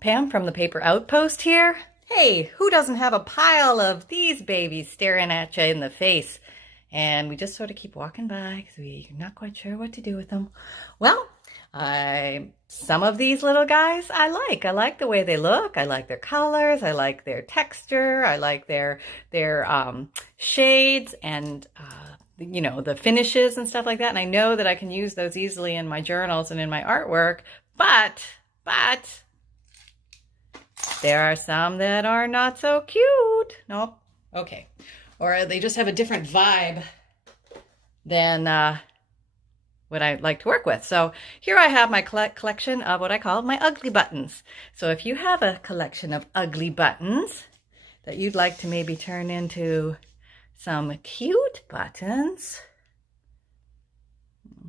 Pam from the paper Outpost here. Hey, who doesn't have a pile of these babies staring at you in the face? And we just sort of keep walking by because we're not quite sure what to do with them. Well, some of these little guys I like. I like the way they look. I like their colors. I like their texture. I like their shades and the finishes and stuff like that. And I know that I can use those easily in my journals and in my artwork. But there are some that are not so cute. Nope. Okay. Or they just have a different vibe than what I like to work with. So here I have my collection of what I call my ugly buttons. So if you have a collection of ugly buttons that you'd like to maybe turn into some cute buttons.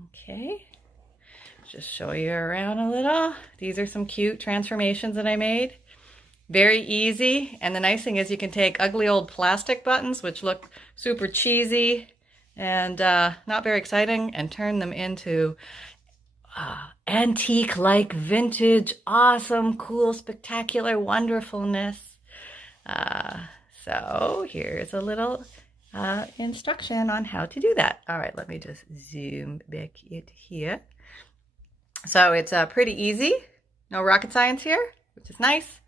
Okay. Just show you around a little. These are some cute transformations that I made. Very easy. And the nice thing is you can take ugly old plastic buttons, which look super cheesy and not very exciting, and turn them into antique-like, vintage, awesome, cool, spectacular wonderfulness. So here's a little instruction on how to do that. All right, let me just zoom back it here. So it's pretty easy. No rocket science here, which is nice.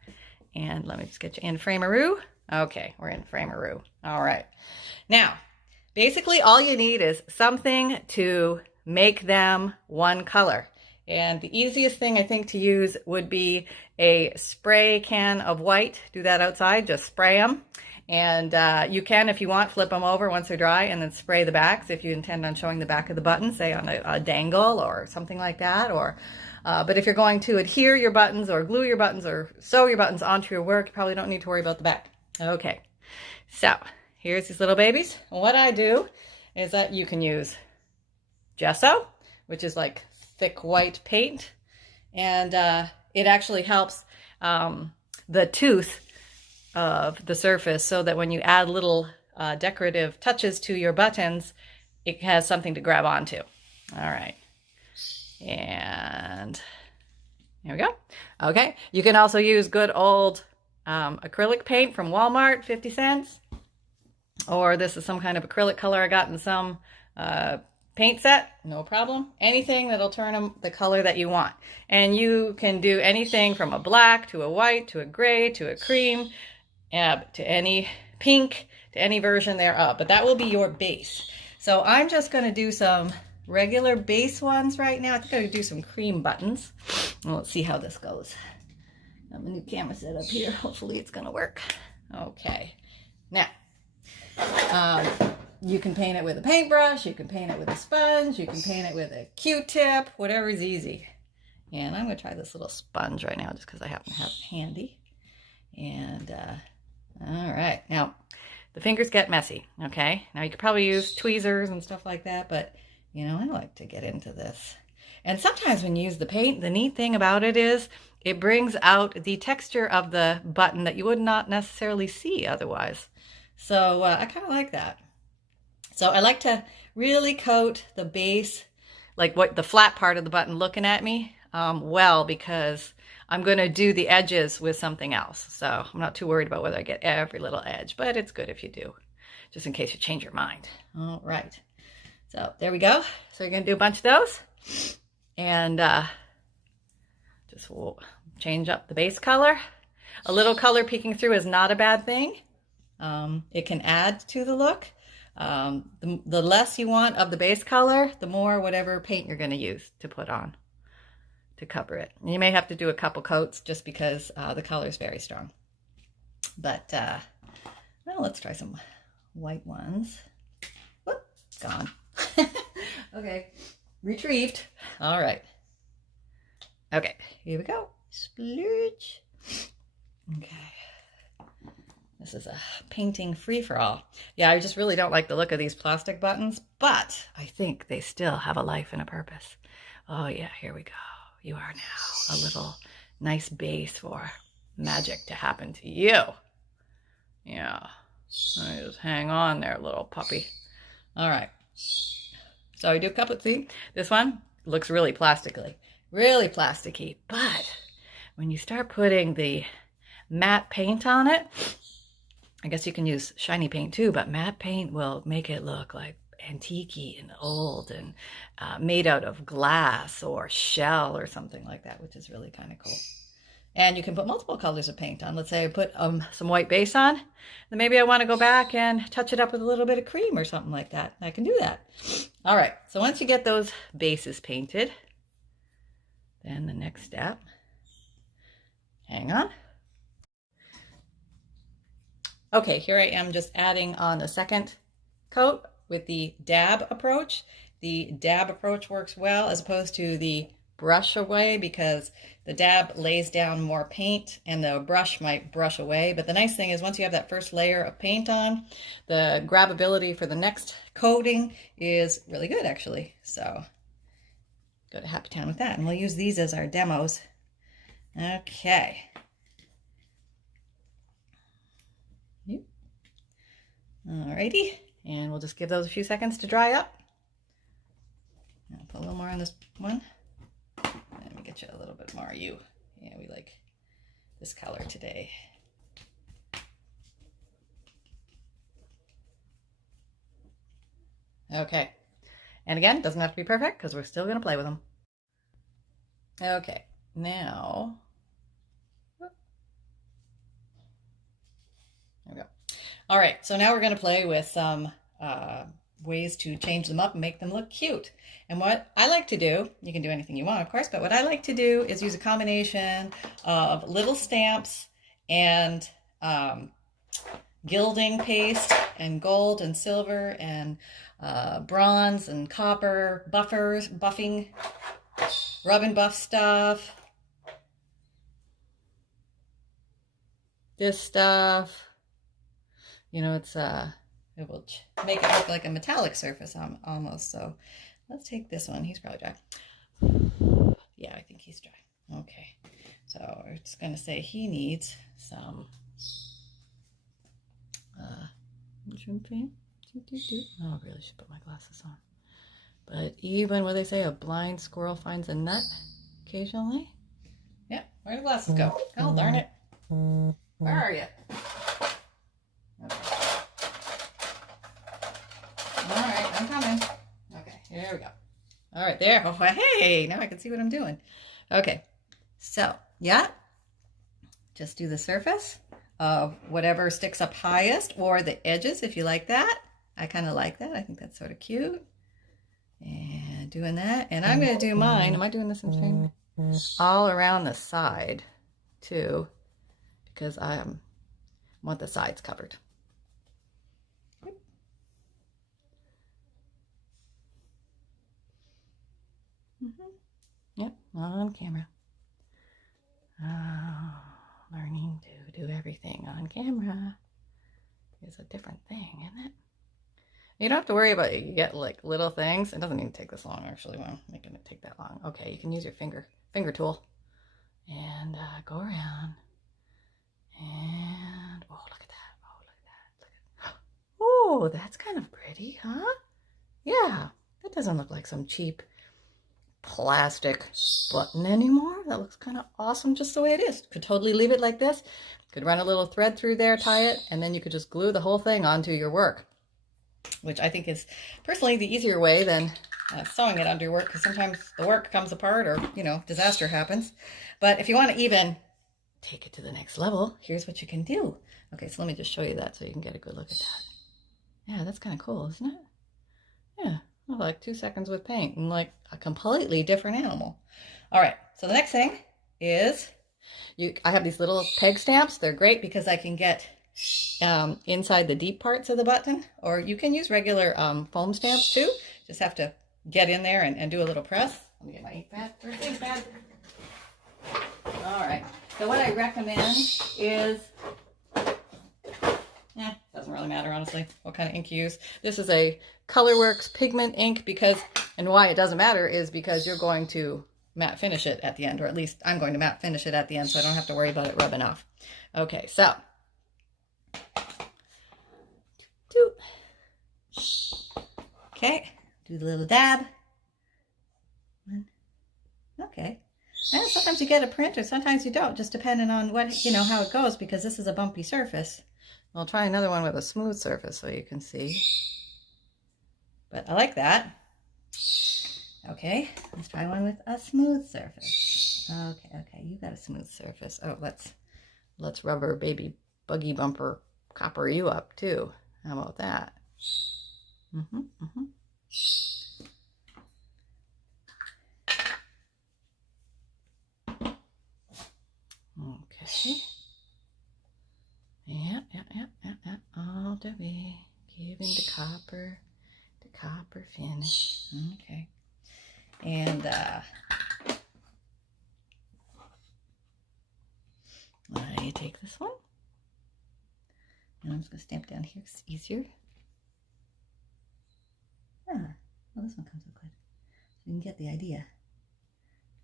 And let me just get you in frame-a-roo. Okay, we're in frame-a-roo. All right. Now, basically all you need is something to make them one color. And the easiest thing I think to use would be a spray can of white. Do that outside, just spray them. And you can, if you want, flip them over once they're dry and then spray the backs if you intend on showing the back of the button, say on a dangle or something like that. Or, but if you're going to adhere your buttons or glue your buttons or sew your buttons onto your work, you probably don't need to worry about the back. Okay, so here's these little babies. What I do is that you can use gesso, which is like thick white paint, and it actually helps the tooth of the surface so that when you add little decorative touches to your buttons, it has something to grab onto. All right. And here we go. Okay. You can also use good old acrylic paint from Walmart, 50 cents. Or this is some kind of acrylic color I got in some paint set. No problem. Anything that'll turn them the color that you want. And you can do anything from a black to a white to a gray to a cream, to any pink, to any version thereof. But that will be your base. So I'm just going to do some regular base ones right now. I think I'm going to do some cream buttons. Well, let's see how this goes. I have a new camera set up here. Hopefully it's going to work. Okay. Now, you can paint it with a paintbrush. You can paint it with a sponge. You can paint it with a Q-tip. Whatever is easy. And I'm going to try this little sponge right now just because I happen to have it handy. And all right, now the fingers get messy. Okay, now you could probably use tweezers and stuff like that, but you know, I like to get into this. And sometimes when you use the paint, the neat thing about it is it brings out the texture of the button that you would not necessarily see otherwise. So I kind of like that. So I like to really coat the base, like what the flat part of the button looking at me, well, because I'm going to do the edges with something else. So I'm not too worried about whether I get every little edge, but it's good if you do, just in case you change your mind. All right. So there we go. So you're going to do a bunch of those. And just we'll change up the base color. A little color peeking through is not a bad thing. It can add to the look. The less you want of the base color, the more whatever paint you're going to use to put on to cover it. And you may have to do a couple coats just because the color is very strong. But well, let's try some white ones. Whoop, gone. Okay, retrieved. All right. Okay, here we go. Splooge. Okay. This is a painting free-for-all. Yeah, I just really don't like the look of these plastic buttons, but I think they still have a life and a purpose. Oh yeah, here we go. You are now a little nice base for magic to happen to you. Yeah. Just hang on there, little puppy. All right. So I do a couple, see, this one looks really plasticky, but when you start putting the matte paint on it, I guess you can use shiny paint too, but matte paint will make it look like antique-y and old and made out of glass or shell or something like that, which is really kind of cool. And you can put multiple colors of paint on. Let's say I put some white base on, then maybe I want to go back and touch it up with a little bit of cream or something like that. I can do that. All right, so once you get those bases painted, then the next step, hang on. Okay, here I am just adding on the second coat with the dab approach. The dab approach works well as opposed to the brush away because the dab lays down more paint and the brush might brush away. But the nice thing is once you have that first layer of paint on, the grabability for the next coating is really good actually. So go to Happy Town with that, and we'll use these as our demos. Okay. Alrighty, and we'll just give those a few seconds to dry up. I'll put a little more on this one. Let me get you a little bit more you. Yeah, we like this color today. Okay, and again, it doesn't have to be perfect because we're still going to play with them. Okay, now, there we go. All right, so now we're going to play with some ways to change them up and make them look cute. And what I like to do, you can do anything you want, of course, but what I like to do is use a combination of little stamps and gilding paste and gold and silver and bronze and copper buffing, rub and buff stuff, this stuff. You know, it will make it look like a metallic surface almost. So let's take this one. He's probably dry. Yeah, I think he's dry. Okay. So we're just going to say he needs some paint. Oh, I really should put my glasses on. But even what they say, a blind squirrel finds a nut occasionally. Yeah, where do the glasses go? Oh, darn it. Where are you? Okay. All right, I'm coming. Okay, here we go. All right, there. Oh, hey, now I can see what I'm doing. Okay, so, yeah, just do the surface of whatever sticks up highest or the edges if you like that. I kind of like that. I think that's sort of cute. And doing that. And I'm going to do mine. Am I doing this in frame? All around the side, too, because I want the sides covered. Yep, on camera. Oh, learning to do everything on camera is a different thing, isn't it? You don't have to worry about it. You get like little things. It doesn't even take this long, actually. Well, I'm making it take that long. Okay, you can use your finger tool and go around. And oh, look at that! Oh, look at that! Look at. Oh, that's kind of pretty, huh? Yeah, that doesn't look like some cheap plastic button anymore. That looks kind of awesome just the way it is. Could totally leave it like this. Could run a little thread through there, tie it, and then you could just glue the whole thing onto your work, which I think is personally the easier way than sewing it onto your work, because sometimes the work comes apart or, you know, disaster happens. But if you want to even take it to the next level, here's what you can do. Okay, so let me just show you that so you can get a good look at that. Yeah, that's kind of cool, isn't it? Yeah. Like 2 seconds with paint and like a completely different animal. All right, so the next thing is I have these little peg stamps. They're great because I can get inside the deep parts of the button, or you can use regular foam stamps too. Just have to get in there and do a little press. Let me get my ink pad. Where's the ink pad? All right, so what I recommend is doesn't really matter, honestly, what kind of ink you use. This is a Colorworks pigment ink and why it doesn't matter is because you're going to matte finish it at the end, or at least I'm going to matte finish it at the end, so I don't have to worry about it rubbing off. Okay, so. Okay, do the little dab. Okay, And sometimes you get a print or sometimes you don't, just depending on what, you know, how it goes, because this is a bumpy surface. I'll try another one with a smooth surface so you can see. But I like that. Okay, let's try one with a smooth surface. Okay, you got a smooth surface. Oh, let's rubber baby buggy bumper copper you up too. How about that? Okay. Yeah. All the way, giving the copper finish. Okay. And I take this one, and I'm just gonna stamp down here. It's easier. Well, this one comes up good. So you can get the idea.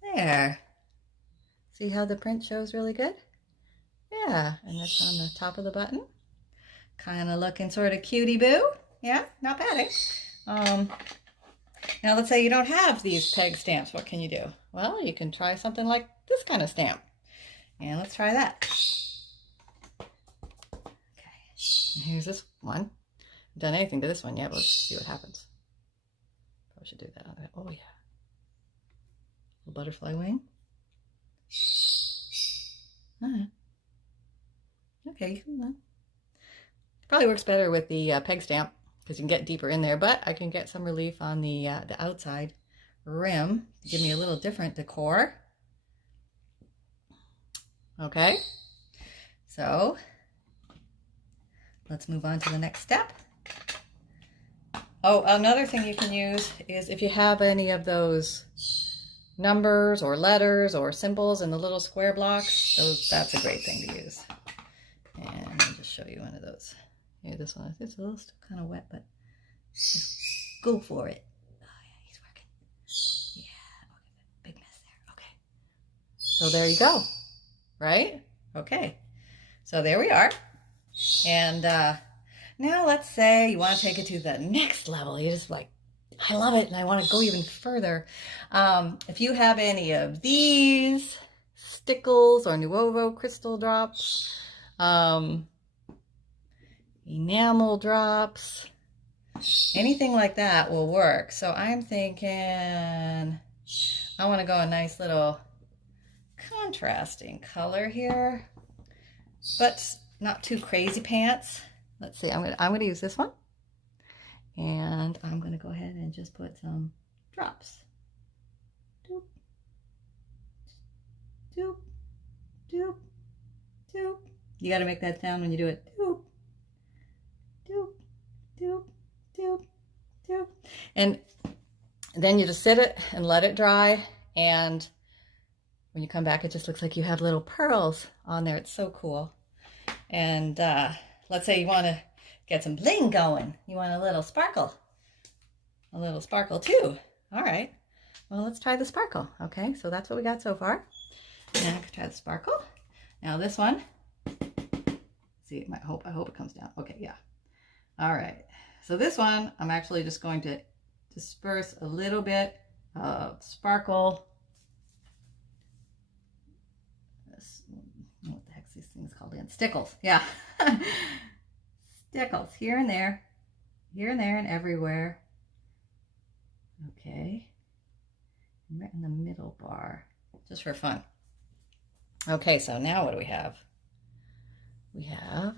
There. See how the print shows really good? Yeah, and that's on the top of the button. Kind of looking sort of cutie boo. Yeah, not bad, eh? Now let's say you don't have these peg stamps. What can you do? Well, you can try something like this kind of stamp. And let's try that. Okay, and here's this one. I haven't done anything to this one yet, but let's see what happens. Probably should do that on that. Oh yeah. Little butterfly wing. Okay, probably works better with the peg stamp because you can get deeper in there, but I can get some relief on the outside rim to give me a little different decor. Okay, so let's move on to the next step. Oh, another thing you can use is if you have any of those numbers or letters or symbols in the little square blocks, that's a great thing to use. And I'll just show you one of those. Here, this one, it's a little still kind of wet, but just go for it. Oh yeah, he's working. Yeah, okay, big mess there. Okay. So there you go, right? Okay. So there we are. And now let's say you want to take it to the next level. You just like, I love it and I want to go even further. If you have any of these stickles or Nuovo crystal drops, enamel drops, anything like that will work. So I'm thinking I want to go a nice little contrasting color here, but not too crazy pants. Let's see, I'm gonna use this one, and I'm gonna go ahead and just put some drops. Doop, doop, doop, doop. You got to make that sound when you do it. Doop, doop, doop, doop, doop. And then you just sit it and let it dry. And when you come back, it just looks like you have little pearls on there. It's so cool. And let's say you want to get some bling going. You want a little sparkle. A little sparkle too. All right. Well, let's try the sparkle. Okay, so that's what we got so far. Now I can try the sparkle. Now this one. See, I hope it comes down. Okay, yeah. All right. So this one, I'm actually just going to disperse a little bit of sparkle. What the heck's these things called again? Stickles. Yeah. Stickles here and there, and everywhere. Okay. And right in the middle bar, just for fun. Okay, so now what do we have? We have,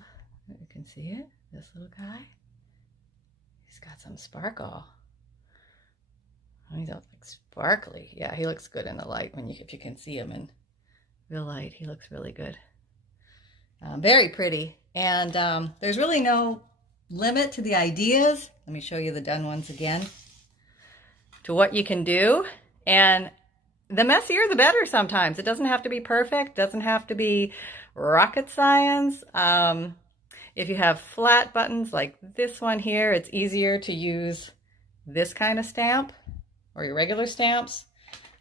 you can see it, this little guy. He's got some sparkle. Oh, he's all like sparkly. Yeah, he looks good in the light if you can see him in real light. He looks really good. Very pretty. And there's really no limit to the ideas. Let me show you the done ones again. To what you can do. And the messier the better sometimes. It doesn't have to be perfect. Doesn't have to be rocket science. If you have flat buttons like this one here, it's easier to use this kind of stamp or your regular stamps.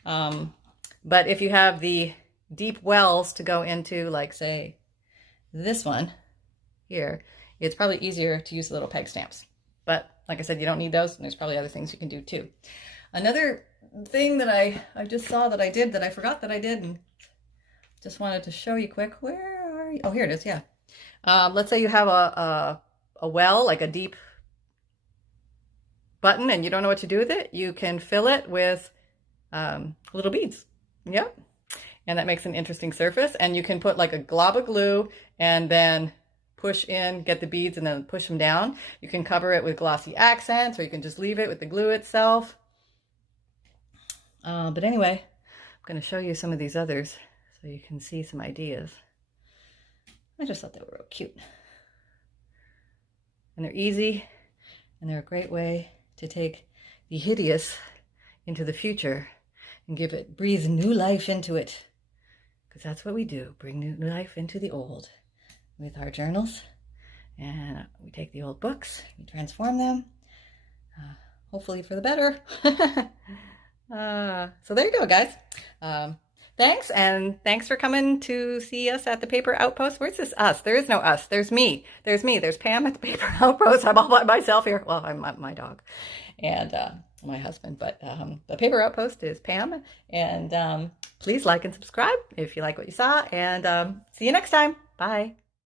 But if you have the deep wells to go into, like say this one here, it's probably easier to use the little peg stamps. But like I said, you don't need those, and there's probably other things you can do too. Another thing that I just saw that I did that I forgot that I did, and just wanted to show you quick. Where are you? Oh, here it is. Yeah. Let's say you have a well, like a deep button, and you don't know what to do with it. You can fill it with little beads. Yep. And that makes an interesting surface. And you can put like a glob of glue and then push in, get the beads, and then push them down. You can cover it with glossy accents, or you can just leave it with the glue itself. But anyway, I'm going to show you some of these others so you can see some ideas. I just thought they were real cute. And they're easy, and they're a great way to take the hideous into the future and breathe new life into it. Because that's what we do, bring new life into the old with our journals. And we take the old books, we transform them, hopefully for the better. So there you go, guys. Thanks, and thanks for coming to see us at the Paper Outpost. Where's this us? There is no us. There's me. There's me. There's Pam at the Paper Outpost. I'm all by myself here. Well, I'm my dog and my husband. But the Paper Outpost is Pam. And please like and subscribe if you like what you saw. And see you next time. Bye.